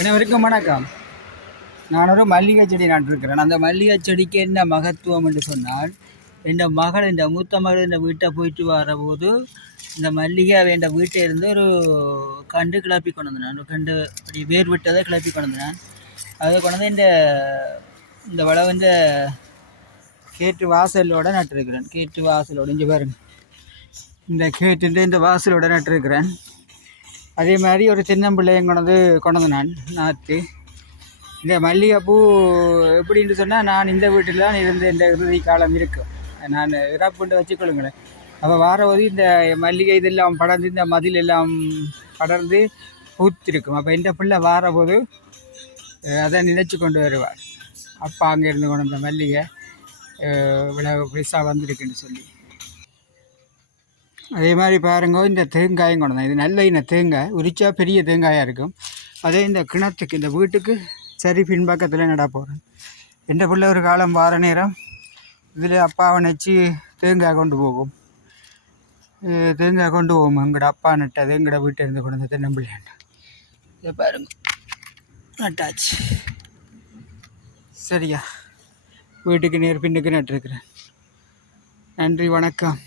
அனைவருக்கும் வணக்கம். நான் ஒரு மல்லிகை செடி நட்டிருக்கிறேன். அந்த மல்லிகை செடிக்கு என்ன மகத்துவம் என்று சொன்னால், இந்த மூத்த மகள் இந்த வீட்டை போயிட்டு வரபோது இந்த மல்லிகை என் வீட்டை இருந்து ஒரு கண்டு கிளப்பி கொண்டு வந்தேன். ஒரு கண்டு அப்படி வேர் விட்டதை கிளப்பி கொண்டு வந்தேன். அதை கொண்டு வந்து இந்த வளவு இந்த கேட்டு வாசலோட நட்டிருக்கிறேன். கேட்டு வாசலோட இங்கே பாருங்க, இந்த கேட்டு இந்த வாசலோட நட்டிருக்கிறேன். அதே மாதிரி ஒரு தென்னம்பிள்ளையும் கொண்டு வந்து நான் நாற்று. இந்த மல்லிகைப்பூ எப்படின்னு சொன்னால், நான் இந்த வீட்டில் தான் இருந்து இந்த இறுதி காலம் இருக்கும். நான் இறப்புண்டு வச்சுக்கொள்ளுங்களேன். அப்போ வாரபோது இந்த மல்லிகை இதெல்லாம் படர்ந்து இந்த மதில் எல்லாம் படர்ந்து பூத்திருக்கும். அப்போ இந்த பிள்ளை வாரபோது அதை நினைச்சு கொண்டு வருவார். அப்பா அங்கேருந்து கொண்டு வந்த மல்லிகை இவ்வளவு பெருசாக வந்திருக்குன்னு சொல்லி. அதே மாதிரி பாருங்க, இந்த தேங்காயும் கொண்டு வந்தேன். இது நல்ல இந்த தேங்காய் உரிச்சா பெரிய தேங்காயாக இருக்கும். அதே இந்த கிணத்துக்கு இந்த வீட்டுக்கு சரி பின்பக்கத்தில் நட போகிறேன். எந்த பிள்ளை ஒரு காலம் வார நேரம் இதில் அப்பாவை நினச்சி தேங்காய் கொண்டு போகும். எங்களோட அப்பா நட்டது எங்களோட வீட்டை இருந்து கொண்டு வந்தது தென்னம்பிள்ளையாண்டு. இதை பாருங்க, நட்டாச்சு. சரியா, வீட்டுக்கு நேர் பின்னுக்கு நட்டுருக்கிறேன். நன்றி, வணக்கம்.